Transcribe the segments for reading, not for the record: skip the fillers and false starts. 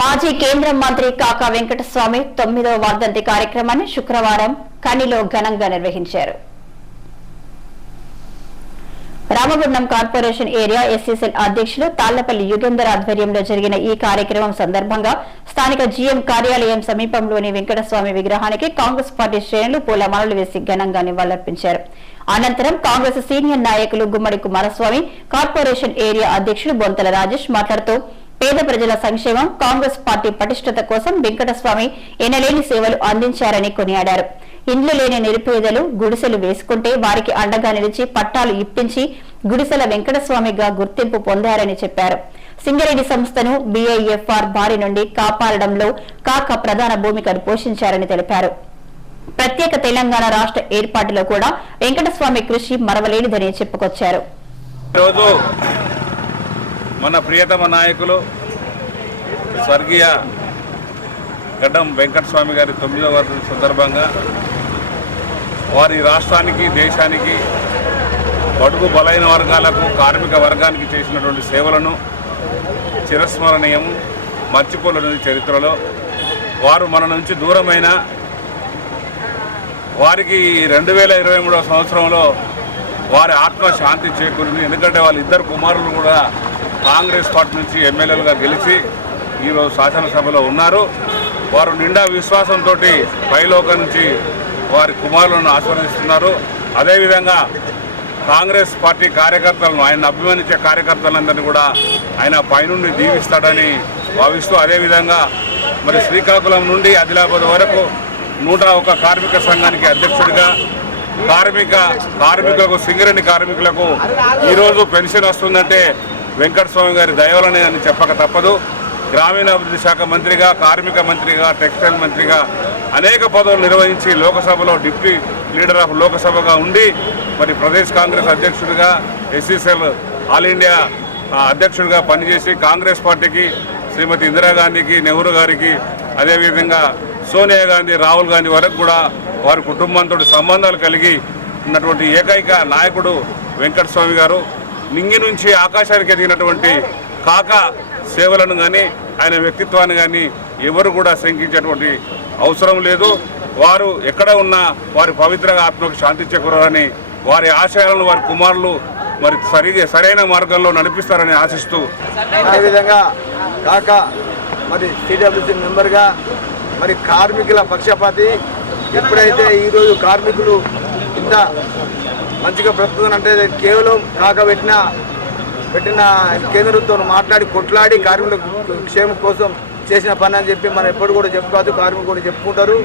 మాజీ కేంద్ర మంత్రి కాకా వెంకటస్వామి 9వ వర్ధంతి కార్యక్రమాన్ని శుక్రవారం కనిలో ఘనంగా నిర్వహించారు. రామగుండం కార్పొరేషన్ ఏరియా ఎస్సీసెల్ అధ్యక్షులు తాళ్లపల్లి యుగేందర్ ఆధ్వర్యంలో జరిగిన ఈ కార్యక్రమం సందర్భంగా స్థానిక జీఎం కార్యాలయం సమీపంలోని వెంకటస్వామి విగ్రహానికి కాంగ్రెస్ పార్టీ శ్రేణులు పూలమాలలు వేసి ఘనంగా నివాళులర్పించారు. అనంతరం కాంగ్రెస్ సీనియర్ నాయకులు గుమ్మడి కుమారస్వామి, కార్పొరేషన్ ఏరియా అధ్యక్షులు బొంతల రాజేష్ మాట్లాడుతూ పేద ప్రజల సంక్షేమం, కాంగ్రెస్ పార్టీ పటిష్టత కోసం వెంకటస్వామి ఎనలేని సేవలు అందించారని కొనియాడారు. ఇండ్లు లేని నిరుపేదలు గుడిసెలు వేసుకుంటే వారికి అండగా నిలిచి పట్టాలు ఇప్పించి గుడిసెల వెంకటస్వామిగా గుర్తింపు పొందారని చెప్పారు. సింగరేణి సంస్థను బీఐఎఫ్ఆర్ బారి నుండి కాపాడడంలో కాక ప్రధాన భూమికను పోషించారని తెలిపారు. ప్రత్యేక తెలంగాణ రాష్ట్ర ఏర్పాటులో కూడా వెంకటస్వామి కృషి మరవలేనిదని చెప్పుకొచ్చారు. మన ప్రియతమ నాయకులు స్వర్గీయ గడ్డం వెంకటస్వామి గారి 9వ వర్ధంతి సందర్భంగా వారి రాష్ట్రానికి, దేశానికి, బడుగు బలైన వర్గాలకు, కార్మిక వర్గానికి చేసినటువంటి సేవలను చిరస్మరణీయం, మర్చిపోలేని చరిత్రలో వారు మన నుంచి దూరమైన వారికి 2023వ సంవత్సరంలో వారి ఆత్మ శాంతి చేకూరింది. ఎందుకంటే వాళ్ళిద్దరు కుమారులు కూడా కాంగ్రెస్ పార్టీ నుంచి ఎమ్మెల్యేలుగా గెలిచి ఈరోజు శాసనసభలో ఉన్నారు. వారు నిండా విశ్వాసంతో పైలోకం నుంచి వారి కుమారులను ఆశీర్వదిస్తున్నారు. అదేవిధంగా కాంగ్రెస్ పార్టీ కార్యకర్తలను, ఆయన అభిమానించే కార్యకర్తలందరినీ కూడా ఆయన పైనుండి దీవిస్తాడని భావిస్తూ, అదేవిధంగా మరి శ్రీకాకుళం నుండి ఆదిలాబాద్ వరకు 101 కార్మిక సంఘానికి అధ్యక్షుడిగా కార్మికులకు, సింగరేణి కార్మికులకు ఈరోజు పెన్షన్ వస్తుందంటే వెంకటస్వామి గారి దయవలనే అని చెప్పక తప్పదు. గ్రామీణాభివృద్ధి శాఖ మంత్రిగా, కార్మిక మంత్రిగా, టెక్స్టైల్ మంత్రిగా అనేక పదవులు నిర్వహించి లోకసభలో డిప్యూటీ లీడర్ ఆఫ్ లోకసభగా ఉండి మరి ప్రదేశ్ కాంగ్రెస్ అధ్యక్షుడిగా, ఎస్సీసెల్ ఆల్ ఇండియా అధ్యక్షుడిగా పనిచేసి కాంగ్రెస్ పార్టీకి శ్రీమతి ఇందిరాగాంధీకి, నెహ్రూ గారికి, అదేవిధంగా సోనియా గాంధీ, రాహుల్ గాంధీ వరకు కూడా వారి కుటుంబంతో సంబంధాలు కలిగి ఉన్నటువంటి ఏకైక నాయకుడు వెంకటస్వామి గారు. నింగి నుంచి ఆకాశానికి ఎదిగినటువంటి కాకా సేవలను కానీ, ఆయన వ్యక్తిత్వాన్ని కానీ ఎవరు కూడా శంకించేటువంటి అవసరం లేదు. వారు ఎక్కడ ఉన్నా వారి పవిత్ర ఆత్మకు శాంతి చేకూరాలని, వారి ఆశయాలను వారి కుమారులు మరి సరైన మార్గంలో నడిపిస్తారని ఆశిస్తూ, అదేవిధంగా కాకా మరి సిడబ్ల్యూసీ మెంబర్గా మరి కార్మికుల పక్షపాతి. ఎప్పుడైతే ఈరోజు కార్మికులు ఇంత మంచిగా బ్రతుకుతుందంటే కేవలం కాక పెట్టిన కేంద్రంతో మాట్లాడి కొట్లాడి కార్మికుల క్షేమం కోసం చేసిన పని అని చెప్పి మనం ఎప్పుడు కూడా చెప్పుకోవచ్చు, కార్మికులు కూడా చెప్పుకుంటారు.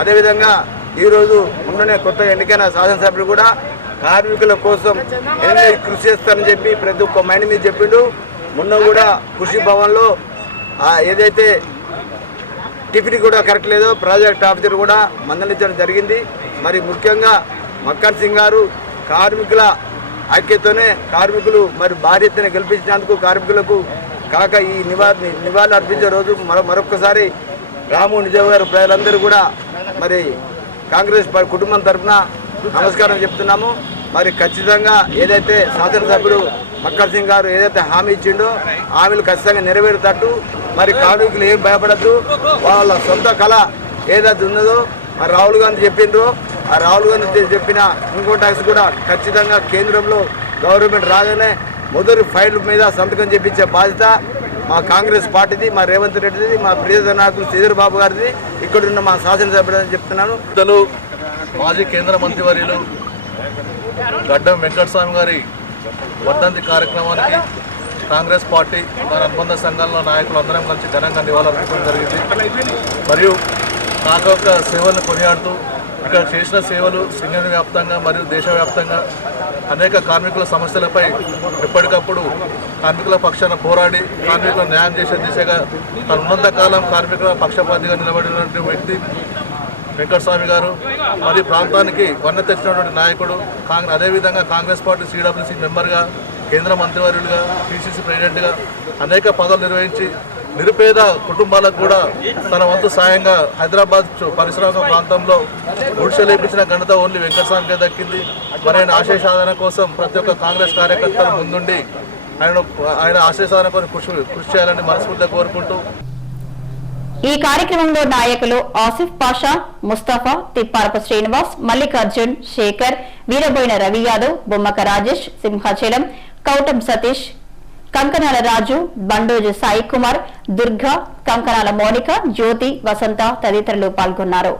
అదేవిధంగా ఈరోజు మొన్ననే కొత్త ఎన్నికైన శాసనసభ్యులు కూడా కార్మికుల కోసం కృషి చేస్తారని చెప్పి ప్రతి ఒక్క మైండ్ మీద చెప్పిండు. మొన్న కూడా కృషి భవన్లో ఏదైతే టిఫిన్ కూడా కరెక్ట్ లేదో ప్రాజెక్ట్ ఆఫీసర్ కూడా మందలించడం జరిగింది. మరి ముఖ్యంగా మక్కన్ సింగ్ గారు కార్మికుల ఐక్యతోనే కార్మికులు మరి భారీ ఎత్తున గెలిపించినందుకు కార్మికులకు కాక ఈ నివాళులు అర్పించే రోజు మరొక్కసారి రాము నిజాం గారు ప్రజలందరూ కూడా మరి కాంగ్రెస్ కుటుంబం తరఫున నమస్కారం చెప్తున్నాము. మరి ఖచ్చితంగా ఏదైతే శాసనసభ్యుడు మక్కన్ సింగ్ గారు ఏదైతే హామీ ఇచ్చిండో హామీలు ఖచ్చితంగా నెరవేరుతట్టు మరి కార్మికులు ఏం భయపడద్దు, వాళ్ళ సొంత కళ ఏదైతే ఉన్నదో మరి రాహుల్ గాంధీ చెప్పిండ్రో ఆ రాహుల్ గాంధీ చెప్పిన ఇన్కమ్ ట్యాక్స్ కూడా ఖచ్చితంగా కేంద్రంలో గవర్నమెంట్ రాగానే మొదటి ఫైల్ మీద సంతకం చేపించే బాధ్యత మా కాంగ్రెస్ పార్టీది, మా రేవంత్ రెడ్డిది, మా ప్రియత నాయకులు శ్రీధర్ బాబు గారిది, ఇక్కడున్న మా శాసనసభ్యుడు అని చెప్తున్నాను. మాజీ కేంద్ర మంత్రివర్యులు గడ్డం వెంకటస్వామి గారి వర్ధంతి కార్యక్రమానికి కాంగ్రెస్ పార్టీ దాని అనుబంధ సంఘాల నాయకులు అందరం కలిసి ఘనంగా నివాళులర్పించడం జరిగింది. మరియు కాక యొక్క సేవలను కొనియాడుతూ ఇక్కడ చేసిన సేవలు సింగరేణి వ్యాప్తంగా మరియు దేశవ్యాప్తంగా అనేక కార్మికుల సమస్యలపై ఎప్పటికప్పుడు కార్మికుల పక్షాన పోరాడి కార్మికుల న్యాయం చేసే దిశగా తన ఉన్నంతకాలం కార్మికుల పక్షపాతిగా నిలబడినటువంటి వ్యక్తి వెంకటస్వామి గారు. మరి ప్రాంతానికి వన్న తెచ్చినటువంటి నాయకుడు. అదేవిధంగా కాంగ్రెస్ పార్టీ సిడబ్ల్యూసీ మెంబర్గా, కేంద్ర మంత్రివర్యులుగా, పిసిసి ప్రెసిడెంట్గా అనేక పదవులు నిర్వహించి నిరుపేద కుటుంబాలకు కూడా తన వంతు సాయంగా హైదరాబాద్ పరిశ్రమ ప్రాంతంలో గుడిసెలు లేపించిన ఘనత ఓన్లీ వెంకటస్వామికే దక్కింది. మరి ఆయన ఆశయ సాధన కోసం ప్రతి ఒక్క కాంగ్రెస్ కార్యకర్తలు ముందుండి ఆయన ఆశయ సాధన కోసం కృషి చేయాలని మనస్ఫూర్తిగా కోరుకుంటూ ఈ కార్యక్రమంలో నాయకులు ఆసిఫ్ పాషా, ముస్తఫా, తిప్పారపు శ్రీనివాస్, మల్లికార్జున్, శేఖర్, వీరబోయిన రవి యాదవ్, బొమ్మక రాజేష్, సింహాచలం, కౌటం సతీష్, కంకనాల రాజు, బండోజు సాయి కుమార్, దుర్గా, కంకనాల మోనిక, జ్యోతి, వసంత తదితరులు పాల్గొన్నారు.